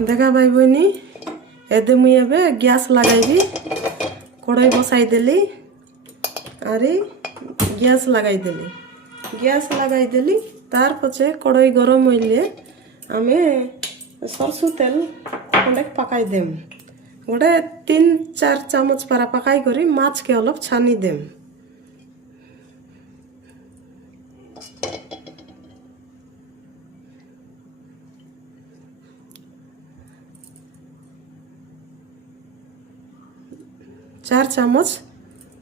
देखा भाई बहनी एदे मुई एबे गैस लगाइबी कड़ाई बसाई देली आरी गैस लगाई देली तार पछे कड़ाई गरम होइले आमे सरसों तेल खंडे पकाई देम गोटे 3-4 चामच पारा पकाई करी माछ के अलग छानी देम। 4 चामच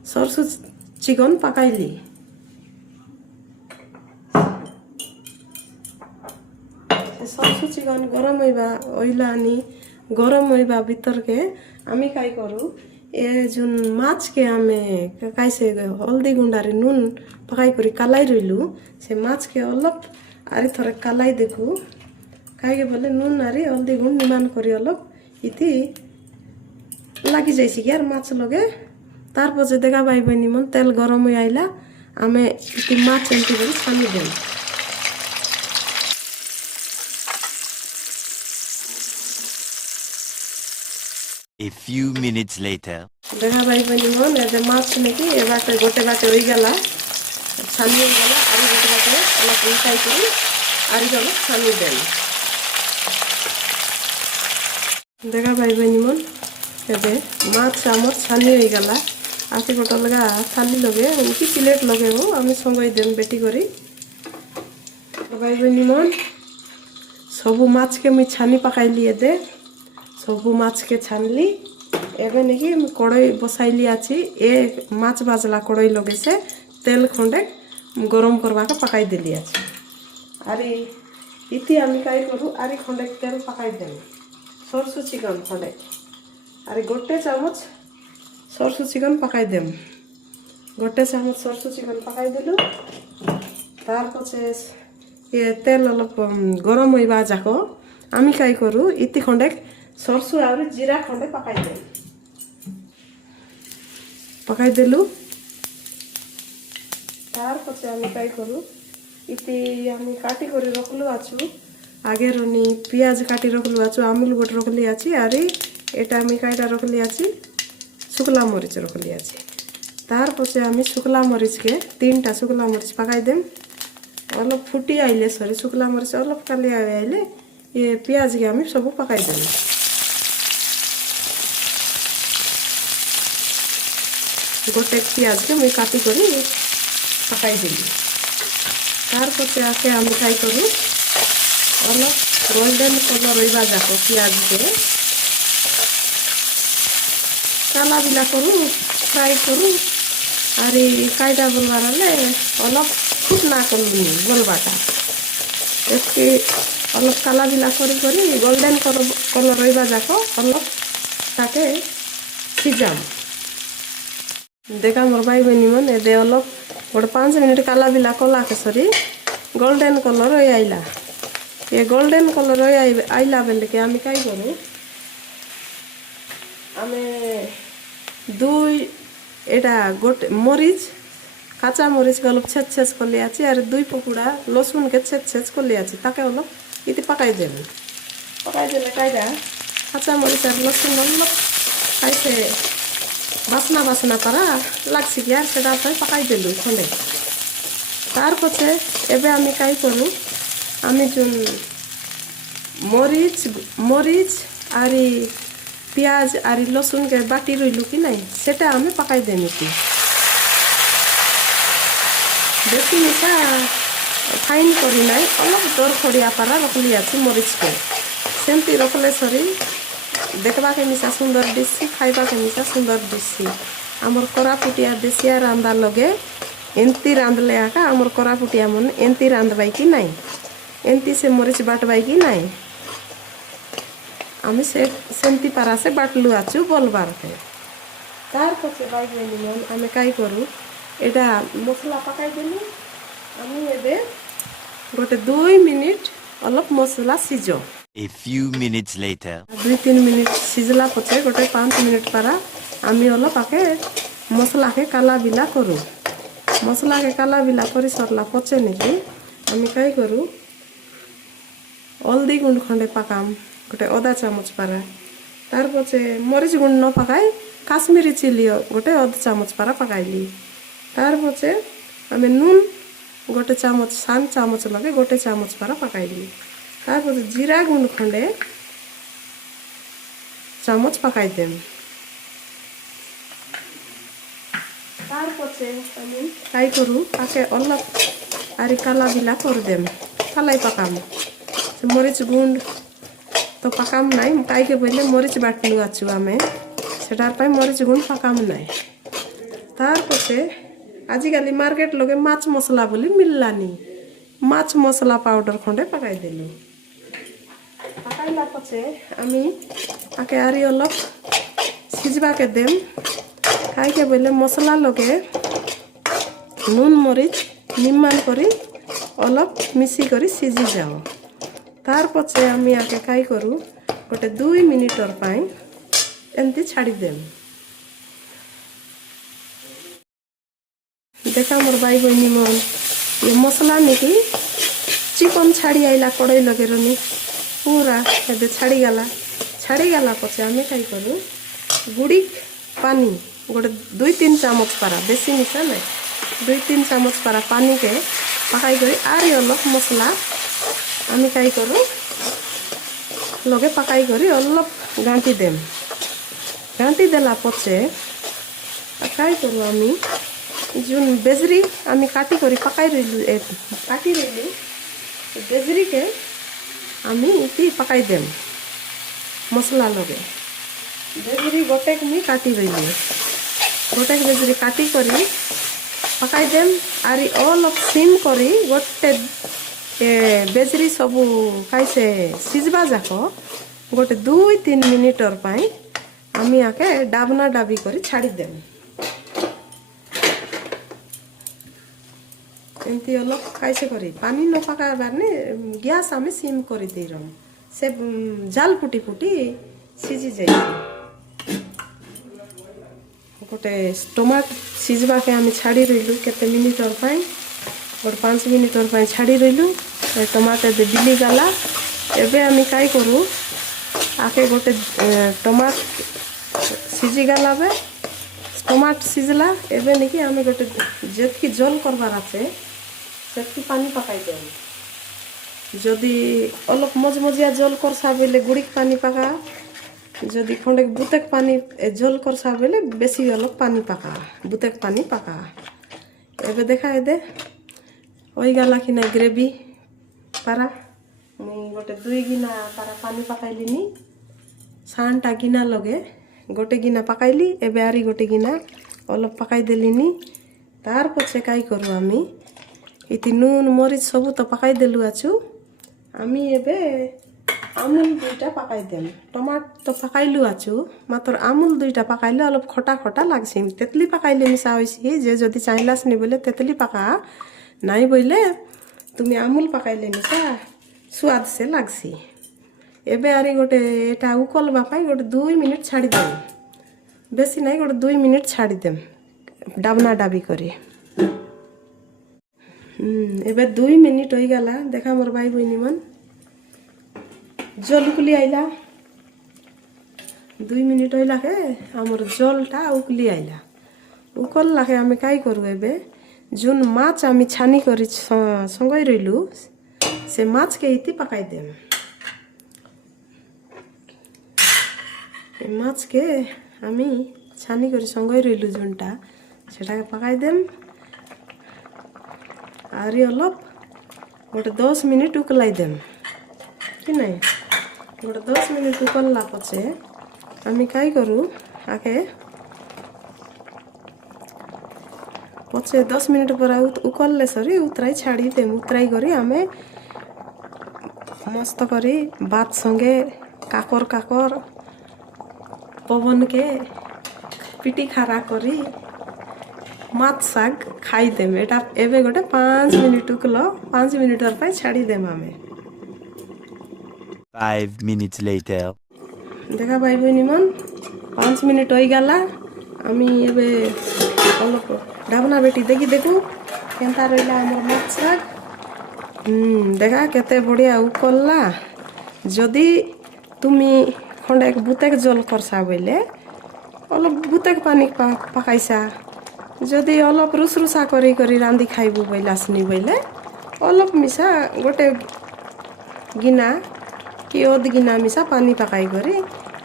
सरसों चिकन पकाइली सरसों चिकन गरम होइला गरम होइबा भीतर के आमी काई करू ए जुन माछ के आमे कैसे हल्दी गुंडारे नून पकाई करी कालाई रइलु से माछ के अलग आरी थोड़े कालाई देखू काई बोले नून आरी हल्दी गुंड निमान करी अलग इति लगी जाइसी यार माछ लगे तार पछे देखा भाई बहनी मन तेल गरम हो आइला आमे इति माछ एंटी करी छानी them. A few minutes later देखा भाई बहनी मन ए माछ नेकी ए बाटे गोटे बाटे होई गला छानी हो गला आरी गोटे बाटे अलग उल्टाई करी आरी गला छानी देम। देखा भाई बहनी मन एबे माछ आमर छानी हो गला आके गोटे लगा थाली लगे उनकी प्लेट लगे हो आमी संगई देम बेटी करी। भाई बहनी मन सबु माछ के मुई छानी पकाइली एदे सबु माछ के छानली एबे नेकी कड़ाई बसाइली आछि ए माछ बाजला कड़ाई लगे से तेल खंडे गरम करवा के पकाई देली आछि आरी इति आमी काई करू आरी खंडे तेल पकाई देम सरसों चिकन खंडे आरी गोटे चामच सरसों चिकन पकाई देम गोटे चामच सरसों चिकन पकाई देलु तार पछे ये तेल अलग गरम होइबा जाको आमी काई करू इति खंडे सरसों आउरी जीरा खंडे पकाई देलु तार पछे आमी काई करू इति आमी काटी करी रखलु आछु आगे रनी पियाज काटी रखलु आछु आमिल गोट रखली आछि आरी एटा आमी काइटा रखली आछि शुक्ला मरीच रखली आछि तार पछे आमी शुक्ला मरीच के 3टा शुक्ला मरीच पकाई देम अलग फुटी आइले सरी शुक्ला मरीच अलग काली आइले ये पियाज के आमी सब पकाई देम गोटे पियाज के मुई काटी करी पकाई देली तार पछे आके आमी काई करू अलग गोल्डन कलर होइबा जाको पियाज के काला बिला करू फ्राई करू आरी कायदा बोलवाराले अलग खूब ना करू गोलबाटा एके अलग काला बिला करी गोल्डन कलर होइबा जाको अलग ताके सिजाम। देखा मोर भाई बहनी मन ए दे अलग गोटे 5 मिनट काला बिला कला के सरी गोल्डन कलर होई आइला ये गोल्डन कलर होई आइला बेले के आमी काई करू आमे दुई एटा गोटे मरीच काचा मरीच गलप छेच कर लिया आछि और 2 पकुड़ा लसुन के छेच कर लिया आछि ताके अलग इति पकाई देले कायदा काचा मरीच और लसुन अलग कैसे बासना पारा लागछि यार सेटा पकाई देलु खंडे तार पछे एबे आमी काई करू आमी जुन मरीच आरी पियाज आरी लसुन के बाटी रइलु कि नहीं सेटा आमे पकाई देमी कि बेसी मिसा फाइन करी नहीं अलग दर खड़िया पारा रखली आछि मरीच के सेमती रखले सरी देखबा के मिसा सुंदर दिसी खाइबा के मिसा सुंदर दिसी हमर कोरापुटिया देसिया रांदा लगे एंती रांधले आका हमर कोरापुटिया मन एंती रांधबाई कि नहीं एंती से मरीच बाटबाई कि नहीं आमी से सेमती पारा से बाटलु आछु बोलबार के तार पछे भाई बहनी मन आमे काई करू एटा मसला पकाई देलु आमी एबे गोटे 2 मिनिट अलग मसला सिजो। A few minutes later 2-3 minute सिजला पछे गोटे 5 मिनिट पारा आमी अलग आके मसला के काला बिला करू मसला के काला बिला करी सरला पछे नेकी आमी काई करू हल्दी गुंड खंडे पकाम गोटे अधा चामच पारा तार पछे मरीच गुंड न पकाई काश्मीरी चिली गोटे अधा चामच पारा पकाइली तार पछे आमे नून गोटे चामच सान चामच लगे गोटे चामच पारा पकाइली तार पछे जीरा गुंड खंडे चामच पकाई देम तार पछे आमे काई करू आके अलग आरी काला बिला कर देम थालाई पकाम मरीच गुंड तो पकाम नाई काई के पहले मरीच बाटनु आछु आमे सेटार पाई मरीच गुंड पकाम नाई तार पछे आजिकाली मार्केट लगे माछ मसला बोली मिललानी माछ मसला पाउडर खंडे पकाई देलु पकाइला पछे आमी आके आरी अलग सिजबा के देम काई के पहले मसला लगे नून मरीच निम्मान करी अलग मिसी करी सिजी जाओ तार पछे आमी आके काई करू गोटे 2 मिनिटर पाई एंती छाड़ी देम देखा मोर भाई बहनी मन ये मसला निकी चिकन छाड़ी आइला कड़ाई लगे रनी पूरा एबे छाड़ी गला पछे आमी काई करू गुड़ी पानी गोटे 2-3 चामच पारा बेसी मिसा नहीं 2-3 चामच पारा पानी के पकाई करी आरी अलग मसला आमी काई करू लगे पकाई करी अलग गांटी देम गांटी देला पछे काई करू आमी जुन बेजरी आमी काटी करी पकाई रहिलु काटी रहिलु बेजरी के आमी इति पकाई देम मसला लगे बेजरी गोटेक मी काटी रहिलु गोटेक बेजरी काटी करी पकाई देम आरी अलग सिम करी गोटे बेजरी सबू कैसे सिजबा जाको गोटे 2-3 मिनिटर पाई आमी आके डाबना डाबी करी छाड़ी देम एमती अलग कैसे करी पानी न पकाबार ने गैस आमी सिम करी देरम से जाल फुटी फुटी सिजी जाई गोटे टमाट सिजबा के आमी छाड़ी रहिलु केते मिनिटर पाई गोटे 5 मिनिटर पाई छाड़ी रहिलु टमाटर दे बिली गला एबे आमी काई करू आके गोटे टमाट सिजी गला बे टमाट सिजला एबे निकी आमी गोटे जेतकी जल करबार आछे सेतकी पानी पकाई देम जदि अलग मजमजिया जल करसा बेले गुड़ीक पानी पका जदि खंडे बुतेक पानी जल करसा बेले बेसी अलग पानी पका बुतेक पानी पका एबे देखा दे ओई गला कि ना ग्रेवी पारा मुई गोटे 2 गिना पारा पानी पकाइलिनी सानटा गिना लगे गोटे गिना पकाइली एबे आरी गोटे गिना अलग पकाई देलिनी तार पछे काई करू आमी इति नून मरीच सबु तो पकाई देलु आछु आमी एबे আমুল 2টা पकाई देम टमाट तो पकाइलु आछु मात्र আমুল 2টা पकाइले अलग खटा खटा लागछि तेतली पकाइले मिसा होइछि जे जदि चाइलास नि बोले तेतली पका नाइ बोले तुमी আমুল पकाइले मिसा स्वाद से लागछि एबे आरी गोटे एटा उकलबा पाई गोटे 2 मिनिट छाड़ी देम बेसी नाइ गोटे 2 मिनिट छाड़ी देम डाबना डाबी करी एबे 2 मिनिट होई गला देखा मोर भाई बहिनी मन जल उकली आइला 2 मिनिट होइला के हमर जलटा उकली आइला उकल लाके आमे काई करू एबे जुन माछ आमी छानी करी संगई रहिलु से माछ के इति पकाई देम माछ के आमी छानी करी संगई रहिलु जुनटा सेटा के पकाई देम आरी अलग गोटे 10 मिनिट उकलाई देम कि नहीं गोटे 10 मिनिट उकलला पछे आमी काई करू आके पछे 10 मिनिट पर उकलले सरी उतराई छाड़ी देम उतराई करी आमे मस्त करी भात संगे काकर काकर पवन के पिटी खारा करी माछ साग खाई देम एटा एबे गोटे 5 मिनिट उकलो 5 मिनिट पर छाड़ी देम आमे 5 minutes later देखा भाई बहनी मन 5 मिनिट होई गला आमी एबे अलग डाबना बेटी देखी देखू केनता रहिला हमर माछ साग देखा केते बढ़िया उकलला जदि তুমি খণ্ডেক বুটেক জল করছা বলে অলপ বুটেক পানী পাকাইছা যদি অলপ রুচা কৰি কৰি ৰান্ধি খাইব বইলাছনি বইলে অলপ মিছা গোটে গিনা কি অধ গিনা মিশা পানি পাকাই করে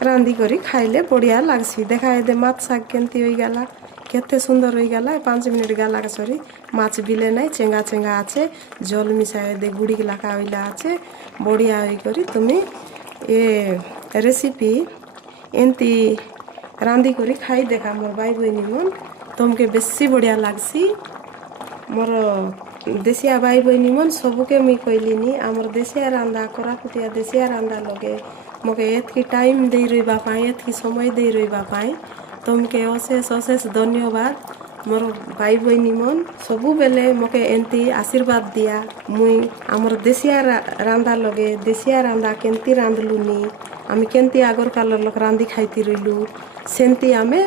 রাঁধি করে খাইলে বড়িয়া লাগছি দেখা দে মাছ শাক কেমতি হয়ে গেলা কেতে সুন্দর হয়ে গেলা 5 মিনিট গেলা সরি মাছ বিলে নাই চেঙ্গা চেঙ্গা আছে জল মিশাই দে গুড়ি লাখা হইলা আছে বড়িয়া হয়ে করে তুমি এ রেসিপি এমতি রাঁধি করে খাই দেখা মোর ভাই বইনি মন তোমাকে বেশি বড়িয়া লাগছি মোর দেশিয়া ভাই বইনি মন সবুকে মুই কইলিনি আমার দেশিয়া রান্ধা কোরাপুটিয়া দেশিয়া রান্ধা লগে মকে এতকি টাইম দেই রইবা পাই এতকি সময় দেই রইবা পাই তোমাকে অশেষ অশেষ ধন্যবাদ মোর ভাই বইনি মন সবু বেলে মকে এন্তি আশীর্বাদ দিয়া মুই আমার দেশিয়া রান্ধা লগে দেশিয়া রান্ধা কেমতি রান্ধলুনি আমি কেমতি আগর কালর লোক রান্ধি খাইতি রইলু সেমতি আমি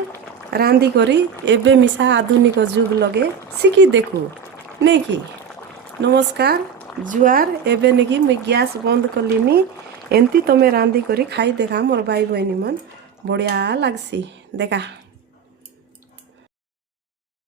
রান্ধি করি এবে মিশা আধুনিক যুগ লগে শিখি দেখু নেকি নমস্কার জুয়ার এবে নাকি মুই গ্যাস বন্ধ করলিনি এমতি তুমি রান্ধি করি খাই দেখা মোর ভাই বইনি মন বড়িয়া লাগছি দেখা